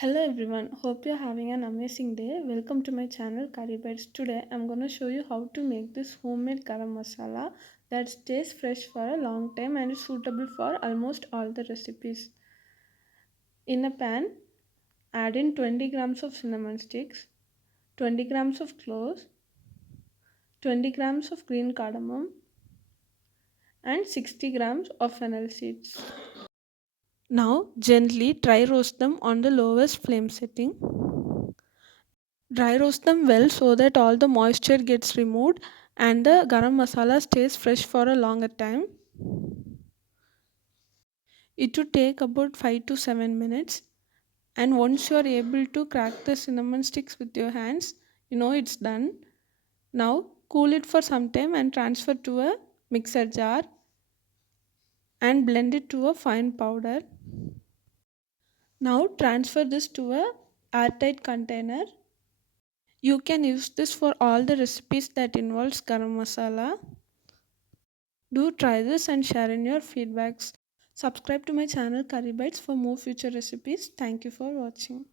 Hello everyone, hope you're having an amazing day. Welcome to my channel Curry Bites. Today I'm going to show you how to make this homemade garam masala that stays fresh for a long time and is suitable for almost all the recipes. In a pan, add in 20 grams of cinnamon sticks, 20 grams of cloves, 20 grams of green cardamom, and 60 grams of fennel seeds. Now gently dry roast them on the lowest flame setting. Dry roast them well so that all the moisture gets removed and the garam masala stays fresh for a longer time. It would take about 5 to 7 minutes, and once you are able to crack the cinnamon sticks with your hands, you know it's done. Now cool it for some time and transfer to a mixer jar and blend it to a fine powder. Now transfer this to a airtight container. You can use this for all the recipes that involves garam masala. Do try this and share in your feedbacks. Subscribe to my channel Curry Bites for more future recipes. Thank you for watching.